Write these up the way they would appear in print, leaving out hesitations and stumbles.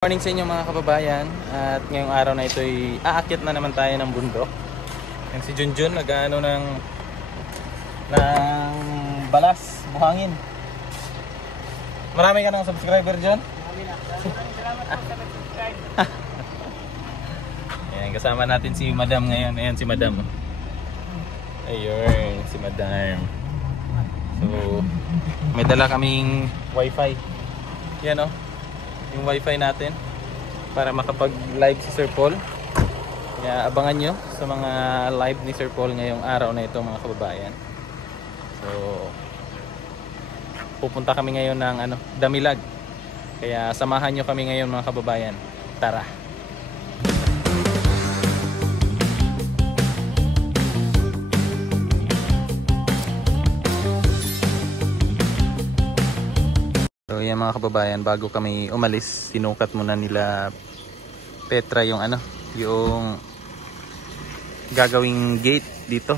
Morning sa inyo mga kababayan, at ngayong araw na ito ay aakyat na naman tayo ng bundok. Yan si Junjun nag-ano ng balas, buhangin. Marami ka ng subscriber dyan? Salamat po sa subscribe. Yan, kasama natin si Madam ngayon. Ayan si Madam. Ayun, si Madam. So, may dala kaming wifi. Yan o. Yung wifi natin para makapag-live si Sir Paul. Kaya abangan nyo sa mga live ni Sir Paul ngayong araw na ito mga kababayan. So pupunta kami ngayon ng Damilag. Kaya samahan nyo kami ngayon mga kababayan. Tara. So yan mga kababayan, bago kami umalis, sinukat muna nila Petra yung yung gagawing gate dito.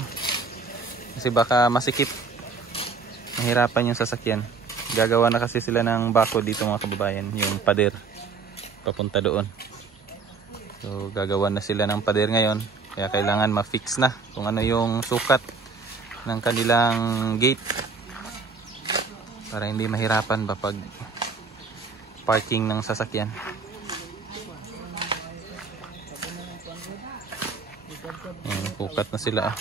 Kasi baka masikip, mahirapan yung sasakyan. Gagawa na kasi sila ng bako dito mga kababayan, yung pader papunta doon. So gagawa na sila ng pader ngayon, kaya kailangan ma-fix na kung ano yung sukat ng kanilang gate, para hindi mahirapan ba pag parking ng sasakyan. Pukat na sila ah.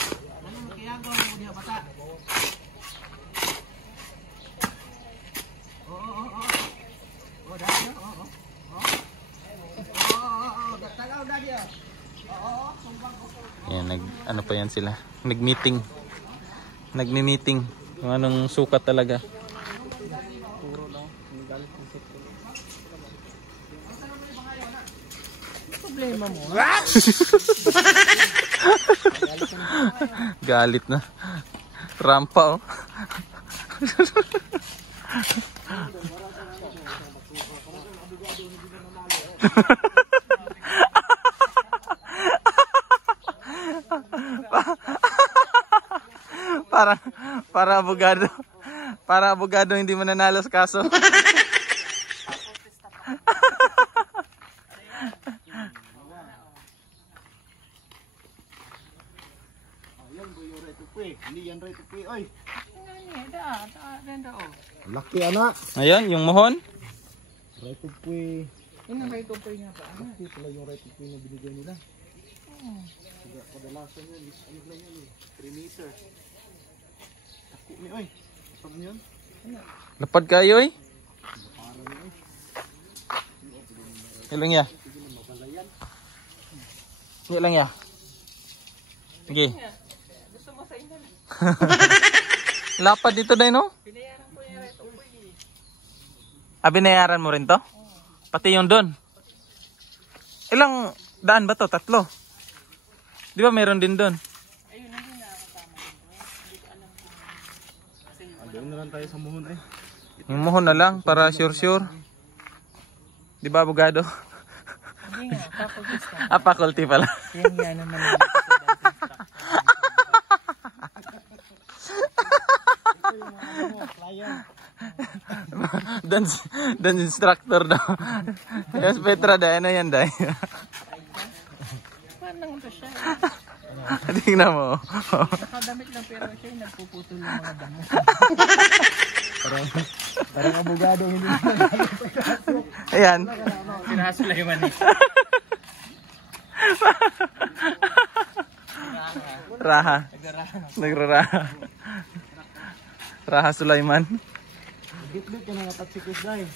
Ayan, ano pa yan sila? Nag-meeting. Nagmi-meeting kung anong sukat talaga. Problema mo. Galit na. Rampa oh. para abogado. Para abogado hindi mananalo sa kaso. Hindi yan right to oy. Laki anak. Ayan, yung mohon. Right to pay. Ano right to pay nga pa? Laki pala yung right to pay na binigay nila. Kadalasan yun, ano lang yun 3 meter. Ako ni oy. Pag yun? Lapad kayo eh. Ilang ya? Ilang ya? Sige. Gusto mo sa inyo? Lapad dito dahil no? Binayaran ko yung right to pay. Binayaran mo rin to? Pati yung doon. Ilang daan ba to? 3? Di ba meron din doon? Ayun, hindi na kasama. Hindi ko alam kung... Doon na lang tayo sa muhon eh. Yung mohon na lang para sure. Di ba abogado? Hindi nga, faculties ka. Faculty pala. Yan nga naman. Dance instructor daw. Yes, Petra, dahil na yan, dahil. Parang ito siya. Tingnan mo. Nakadamit lang pero siya yung nagpuputol ng mga damo. Parang abogado hindi. Ayan. Pinaso lang yung eh. Raha. Nagraraha. Raha Sulaiman. Gitlit ka na natatsikos dahil.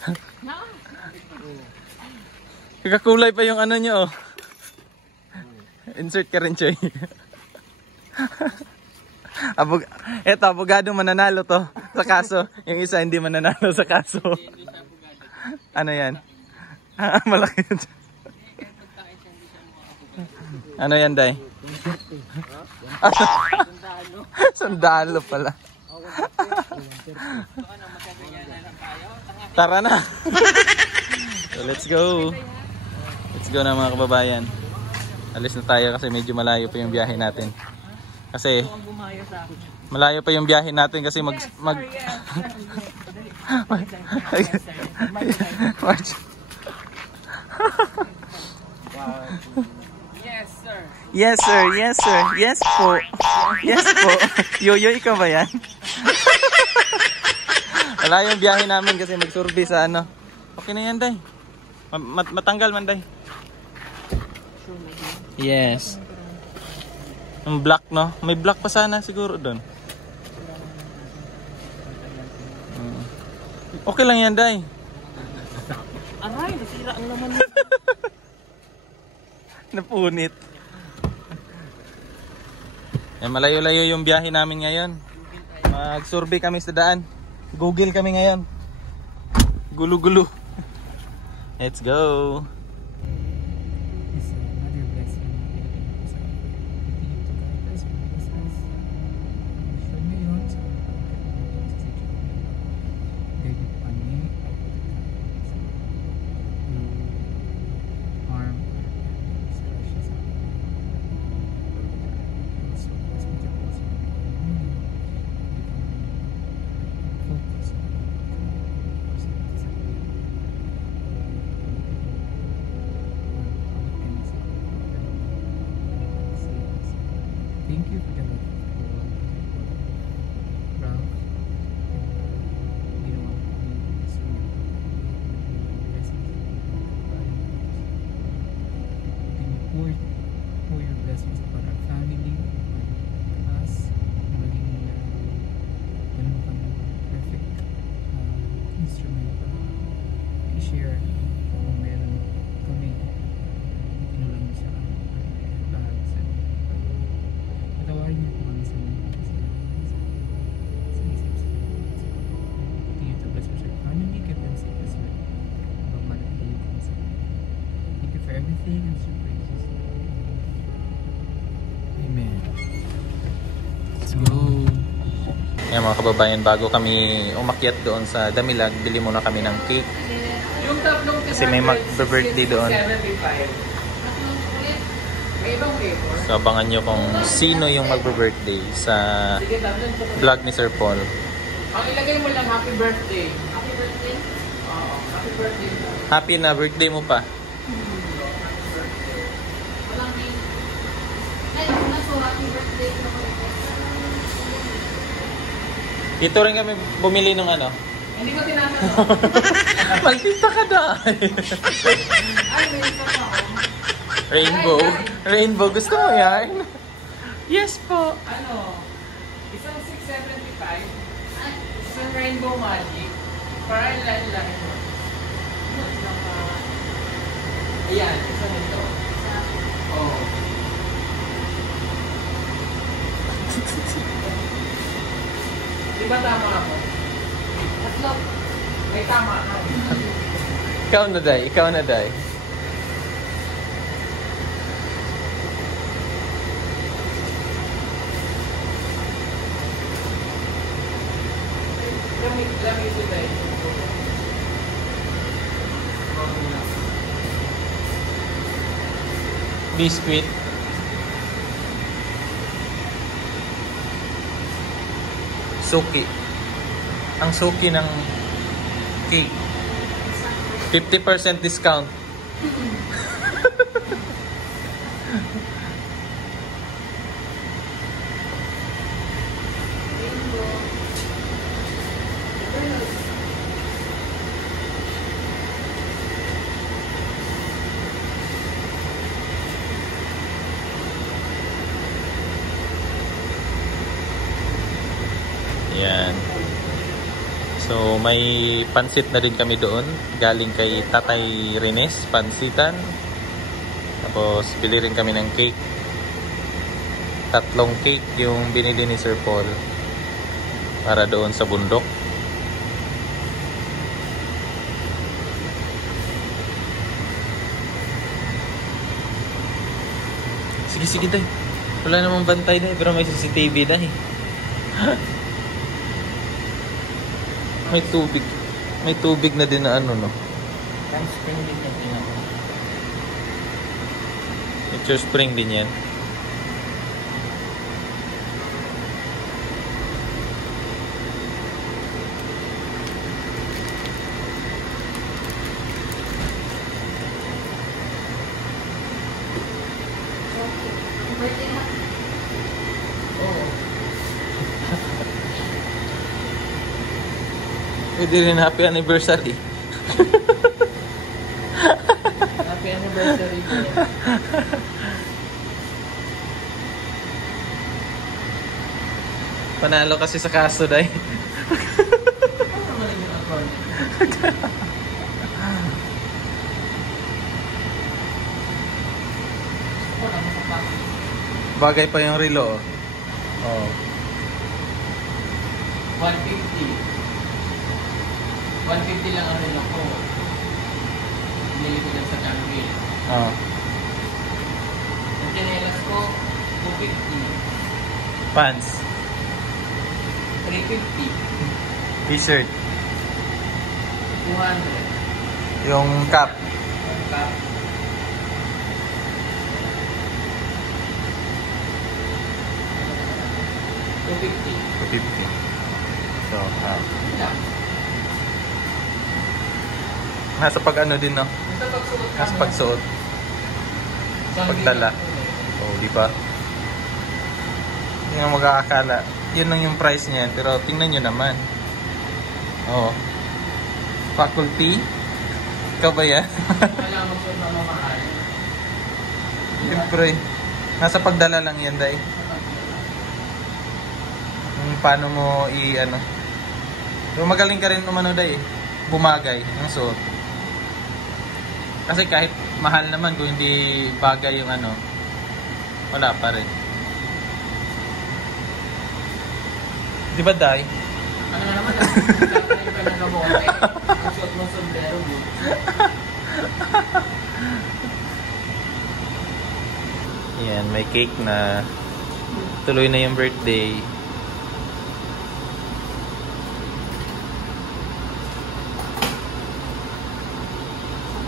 Kakakulay pa yung nyo oh. Insert ka rin, Choy. Eto, abogado mananalo to sa kaso. Yung isa hindi mananalo sa kaso. Ano yan? Malaki yun. Ano yan, Day? Sandalo pala. Tara na. So let's go. Let's go na mga kababayan. Alis na tayo kasi medyo malayo pa yung biyahe natin. Kasi malayo pa yung biyahe natin kasi Yes, sir. Yes sir, yes sir, yes po. Yes po. Yoyo, ikaw ba yan? Wala yung biyahe namin kasi mag-survey sa ano. Okay na yan, Day. Matanggal man, Day. Yes. Yung black, no? May black pa sana siguro doon. Okay lang yan, Day. Aray, nasira ang laman. Napunit. Malayo-layo yung biyahe namin ngayon. Mag-survey kami sa daan. Google kami ngayon. Gulo-gulo. Let's go. Thank you for the love. Proud. Ginawa ko yung sumunod. Blessings. Can you pour your blessings upon our family, upon us, maging ganun kang perfect instrument para i-share kung meron kami inulan mo sa bahag sa patawarin niyo kung ano sa mga sa isip sa continue to bless your family, keep them safe as well. Habang manatili ko sa thank you for everything and your praises. Amen. Let's go. Ayan mga kababayan, bago kami umakyat doon sa Damilag, bili muna kami ng cake. Yung tatlong Kasi may mag-birthday doon. 75. May ibang flavor. So abangan nyo kung sino yung mag-birthday sa Sige, tatlong. vlog ni Sir Paul. Ang ilagay mo lang happy birthday. Happy birthday? Oo, happy birthday. Happy na birthday mo pa. Walang name. Ay, naso, happy birthday ko. Dito rin kami bumili ng ano. Hindi ko tinatanong. Magtita ka dahil. Ay, may isa pa ako. Rainbow. Rainbow. Gusto mo yan? Yes po. Ano? Isang 675. Isang Rainbow Magic. Para lang. Ayan, isang ito. Oh. Di ba tama ako? Tatlo. May tama ka. Ikaw na, Day. Ikaw na, Day. Lamig ito tayo. Biscuit. Suki. Ang suki ng cake. 50% discount. Yan. So may pansit na din kami doon. Galing kay Tatay Rines, pansitan. Tapos bili rin kami ng cake. 3 cake yung binili ni Sir Paul para doon sa bundok. Sige, sige, Day. Wala namang bantay, Day, pero may CCTV, Day. May tubig. May tubig na din na ano, no? Spring din na pinako. Nature spring din yan. Birthday na. Oo. Pwede rin happy anniversary. Happy anniversary po. Panalo kasi sa kaso, day. Ano naman yung account? Wala mo sa pangit. Bagay pa yung relo. Oh. 150. 150 lang ang relo ko. Binili ko lang sa Canville. Oh. Ang chinelas ko, 250. Pants. 350. T-shirt. 200. Yung cap. Ang cap. $250. 250. So, Lang. nasa pag ano din, no? Basta pagsuot ka Nasa mo. pagsuot. Sabi pagdala. ko, eh. Oh, di ba? Hindi nga magkakakala. Yun lang yung price niyan. Pero tingnan nyo naman. Oh. Faculty. Ikaw ba yan? Kailangan magsuot na mamahal. Siyempre. Nasa pagdala lang yan, day. Kung paano mo i-ano. Pero magaling ka rin umano, day. Bumagay ng suot. Kasi kahit mahal naman kung hindi bagay yung ano, wala pa rin. Di ba, day? Ano na naman, nagkakaroon pa ng kamote. Ang suot mo sombrero mo. Yan, may cake na. Tuloy na yung birthday.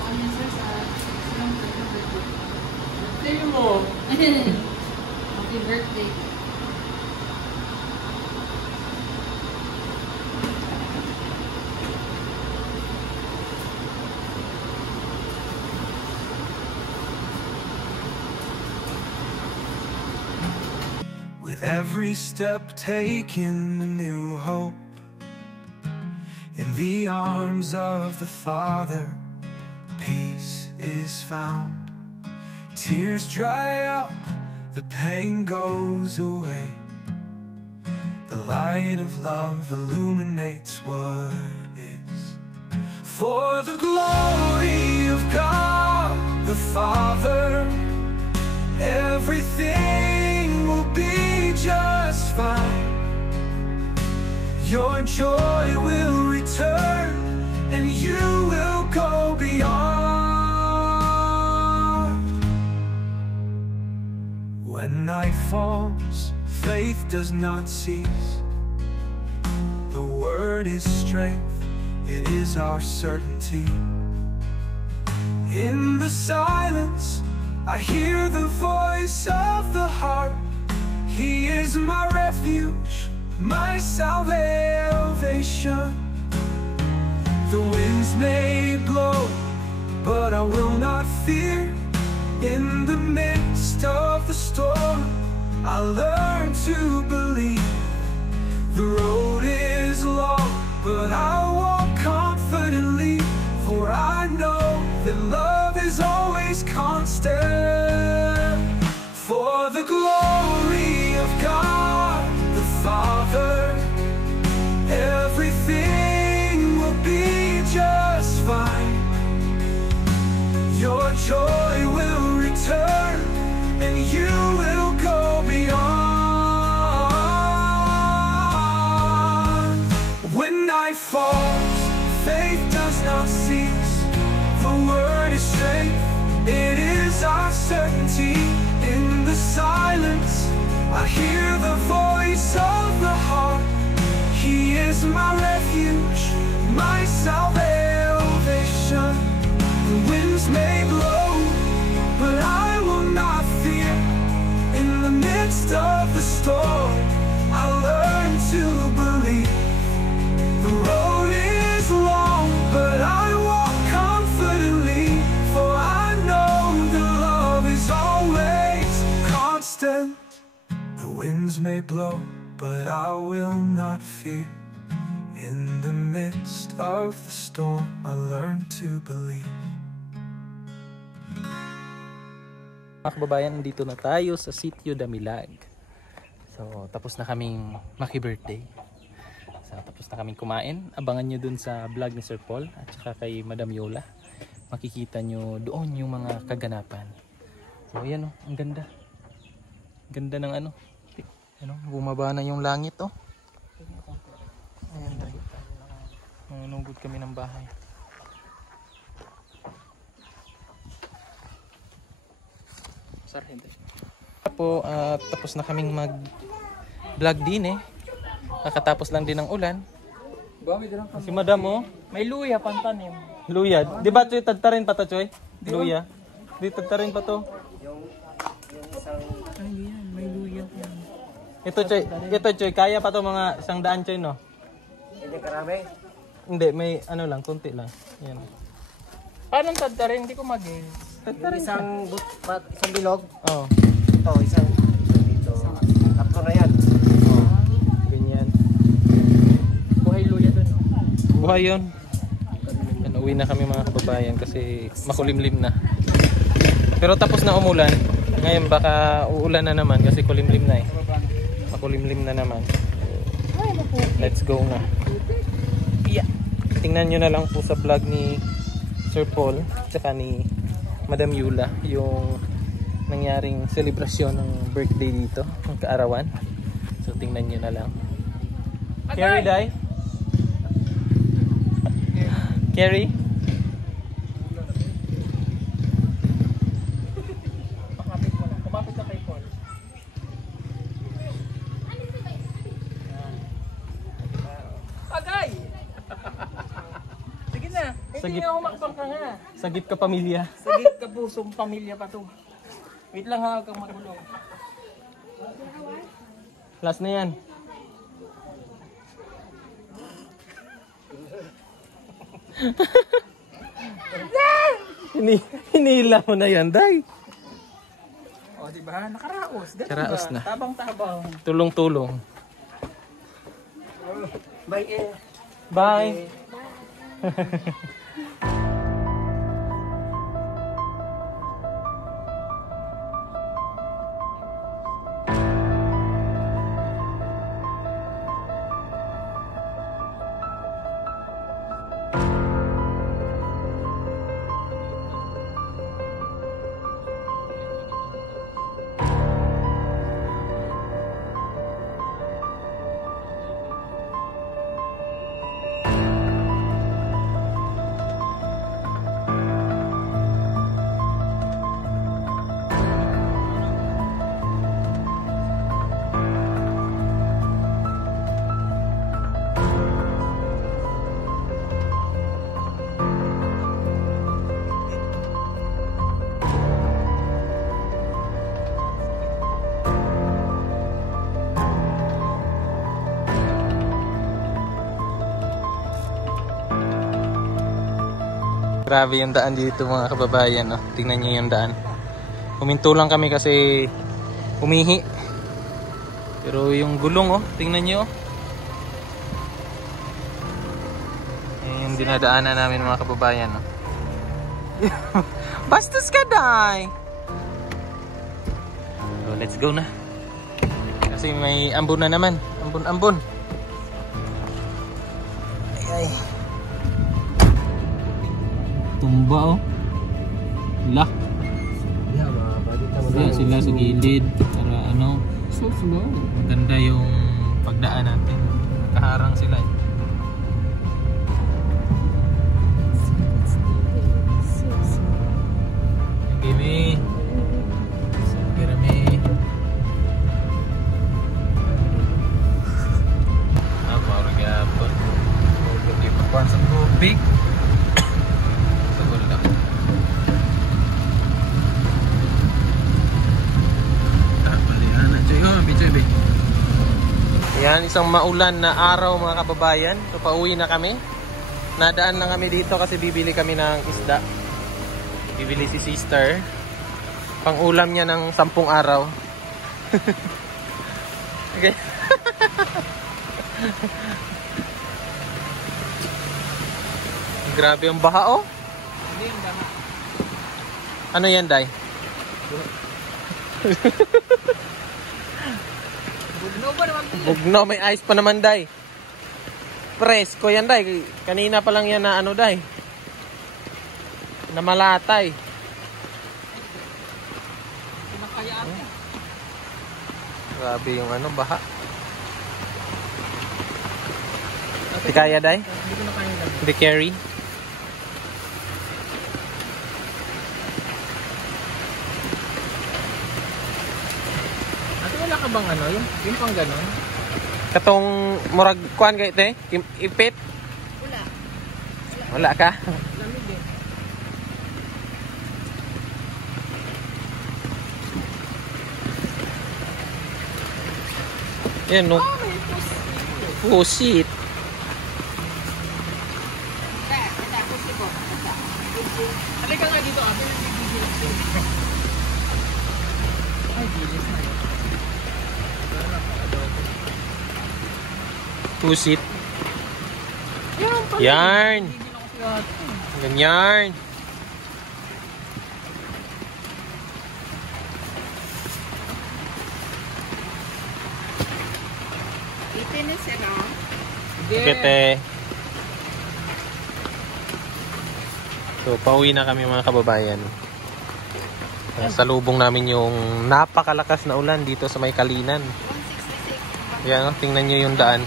Ano yan, sir, sa silang birthday. Tingin mo. Happy birthday. With every step taken, a new hope. In the arms of the Father, peace is found. Tears dry up, the pain goes away. The light of love illuminates what is. For the glory of God, the Father, everything will be just fine. Your joy will return, and you will go beyond. When night falls, faith does not cease. The word is strength, it is our certainty. In the silence, I hear the voice of the heart. He is my refuge, my salvation. The winds may blow, but I will not fear. In the midst of the storm, I learn to believe. The road is long, but I walk confidently. For I know that love is always constant. For the glory of God, the Father, everything will be just fine. Your joy will return, and you will go beyond. When night falls, faith does not cease. The word is strength, it is our certainty. In the silence, I hear the voice of the heart. He is my refuge, my salvation. The winds may blow, but I will not fear. In the midst of the storm, I learn to believe. The road is long, but I walk confidently. For I know that love is always constant. winds may blow, but I will not fear. In the midst of the storm, I learn to believe. Mga kababayan, dito na tayo sa Sitio Damilag. So, tapos na kaming maki-birthday. So, tapos na kaming kumain. Abangan nyo dun sa vlog ni Sir Paul at saka kay Madam Yola. Makikita nyo doon yung mga kaganapan. So, ayan o, ang ganda. Ganda ng ano. Bumaba na yung langit o. Ayan tayo. Nanunugod kami ng bahay. Po, tapos na kaming mag-vlog din eh. Kakatapos lang din ng ulan. Si Madam oh. May luya pantanim. Luya. Di ba Choy, tagtarin pa to Choy? Luya. Di tagtarin pa to. Ay, yan. May luya yan. Ito Choy, kaya pa to mga 100 Choy no? Hindi karami. Hindi, may ano lang, konti lang. Yan. Paano tagtarin? Hindi ko mag-guess. Tagtarin siya. Isang bilog. Oh. Ito, isang dito. Tatlo na yan. Ganyan. Buhay luya dun, no? Buhay yun. Yan, uwi na kami mga kababayan kasi makulimlim na. Pero tapos na umulan. Ngayon baka uulan na naman kasi kulimlim na eh. Makulimlim na naman. Let's go na. Yeah. Tingnan nyo na lang po sa vlog ni Sir Paul tsaka ni Madam Yola yung nangyaring selebrasyon ng birthday dito, ng kaarawan. So tingnan nyo na lang. Carrie, Day? Carrie? Kumapit na kay Paul. Agay! Sige na. Hindi na umakbang ka nga. Sagip ka pamilya. Sagit ka pusong pamilya pa to. Wait lang ha, huwag kang magulo. Last na yan. Hinila mo na yan, Day. O, diba? Nakaraos. Ganun Nakaraos ba? na. Tabang-tabang. Tulong-tulong. Bye eh. Bye. Grabe yung daan dito mga kababayan. Oh. Tingnan nyo yung daan. Huminto lang kami kasi umihi. Pero yung gulong, oh, tingnan nyo. Ayan yung dinadaanan namin mga kababayan. Oh. Bastos ka, Day! So, let's go na. Kasi may ambon na naman. Ambon. Ay. Tumba oh. Lah. Yeah, mabalik naman. Kaya sila sa gilid para ano. So slow. Maganda yung pagdaan natin. Nakaharang sila eh. Gimi. Pirami. Apa orga apa? Di papan sa tubig. Yan, isang maulan na araw mga kababayan. So pauwi na kami. Nadaan na kami dito kasi bibili kami ng isda. Bibili si sister. Pang ulam niya ng 10 araw. Okay. Grabe ang baha, oh. Hindi yung baha. Ano yan, Day? Bugno ba naman ito? Bugno, may ice pa naman, Day. Presko yan, Day. Kanina pa lang yan na ano, Day. Na malatay. Pinakayaan niya. Grabe yung ano, baha. Hindi kaya, Day? Hindi ko na kaya lang. Hindi carry? Ate, wala ka bang ano? Yung pang ganon? Katong murag kuan kay te, ipit. Wala. Wala ka. Lamig eh. Yan no. Pusit. Halika nga dito, ate. Ay, bilis na yun. Pusit. Yan, pala. Yarn. Bibili ako si ate. Ganyan. Itinis, ano? Hindi. Kete. So, pauwi na kami mga kababayan. Salubong namin yung napakalakas na ulan dito sa may Kalinan. 166. Yan, oh, tingnan nyo yung daan.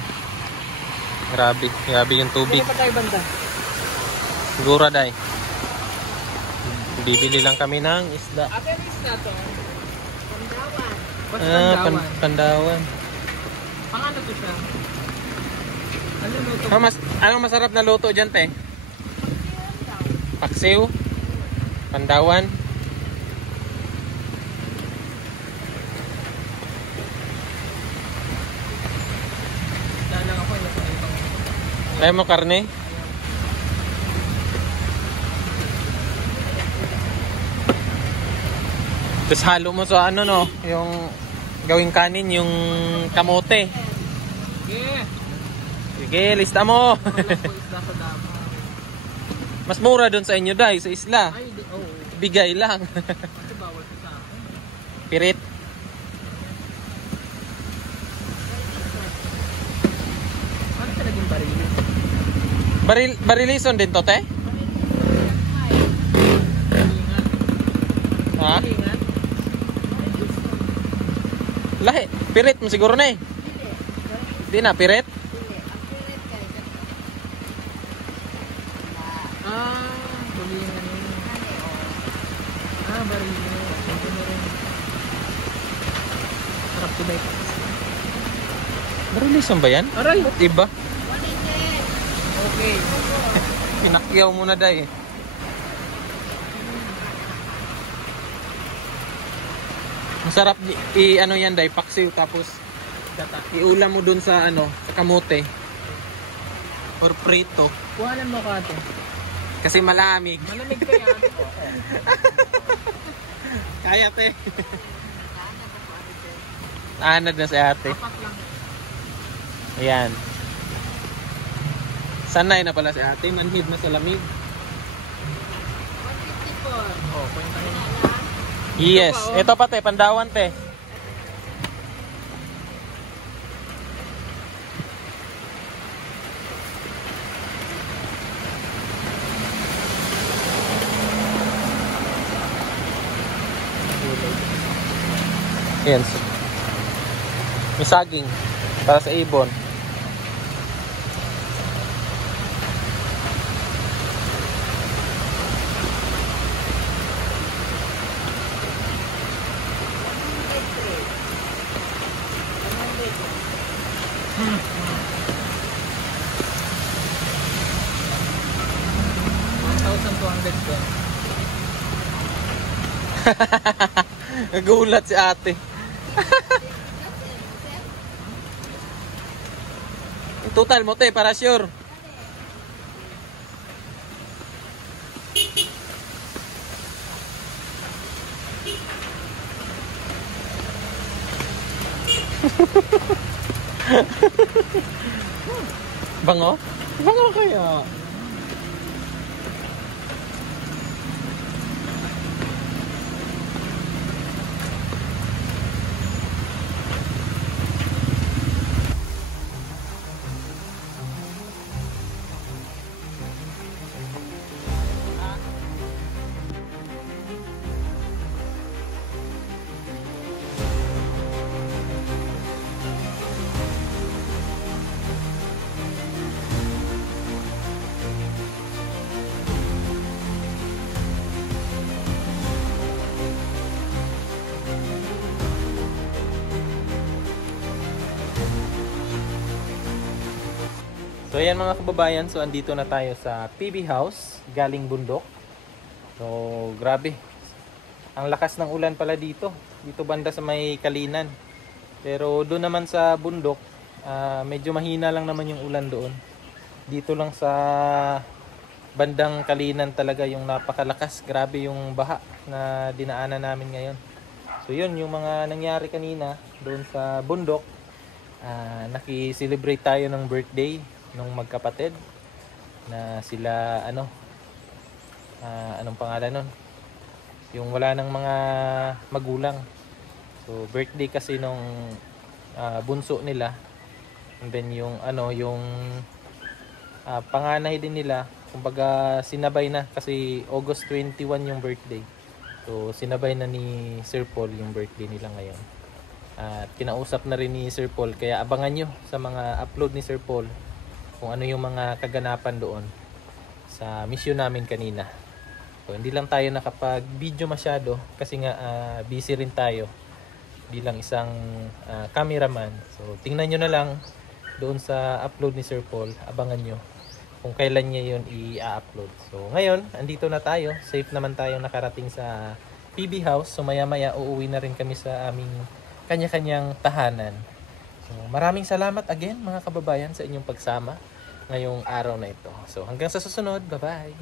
Grabe, grabe yung tubig. Sino pa tayo banda? Siguro, Day. Bibili lang kami ng isda. Ate, ano isda to? Pandawan. Basta Pandawan. Pandawan. Pang ano to siya? Ano luto? Anong masarap na luto dyan, te? Paksiw? Pandawan? Dalang ako yung sa ibang. Ayaw mo karne? Tapos halo mo sa ano no, yung gawing kanin, yung kamote. Yeah. Sige, lista mo. Walang po isda sa damo. Mas mura doon sa inyo, Day, sa isla. Ay, di. Oh. Bigay lang. Kasi bawal ko sa akin. Pirit. Ano siya naging barili? Barilison din to, te? Hilingan. Ha? Hilingan? Lahi. Pirit mo siguro na eh. Di na, pirit? Ah, hilingan yun. Ah, barili. Ito na rin. Sarap tibay pa. Barilison ba yan? Aray! Iba? Okay. Pinakyaw mo na, Day. Masarap ano yan, Day, paksiw tapos iulam mo dun sa ano, sa kamote. Or prito. Kuhanan mo ka ito. Kasi malamig. Malamig kaya ito. Kaya, te. Anad na si ate. Apat lang. Ayan. Sanay na pala si ate. Manhid na sa lamig. 154. Oh, kwenta nyo. Yes. Ito pa, te. Pandawan, te. Yan. May saging. Para sa ibon. Nagulat si ate. Yung total mo, te, para sure. Bango? Bango kaya. So ayan mga kababayan, so andito na tayo sa PB House, galing bundok. So grabe, ang lakas ng ulan pala dito, dito banda sa may Kalinan. Pero doon naman sa bundok, medyo mahina lang naman yung ulan doon. Dito lang sa bandang Kalinan talaga yung napakalakas, grabe yung baha na dinaanan namin ngayon. So yun, yung mga nangyari kanina doon sa bundok, naki-celebrate tayo ng birthday nung magkapatid na sila anong pangalan nun, yung wala ng mga magulang. So birthday kasi nung bunso nila, and then yung panganay din nila, kumbaga sinabay na kasi August 21 yung birthday. So sinabay na ni Sir Paul yung birthday nila ngayon. At kinausap na rin ni Sir Paul, kaya abangan nyo sa mga upload ni Sir Paul kung ano yung mga kaganapan doon sa mission namin kanina. So hindi lang tayo nakapag-video masyado kasi nga busy rin tayo bilang isang cameraman. So tingnan nyo na lang doon sa upload ni Sir Paul, abangan nyo kung kailan niya yun i-upload. So ngayon, andito na tayo, safe naman tayo nakarating sa PB House. So maya maya uuwi na rin kami sa aming kanya-kanyang tahanan. So maraming salamat again mga kababayan sa inyong pagsama ngayong araw na ito. So hanggang sa susunod, bye-bye!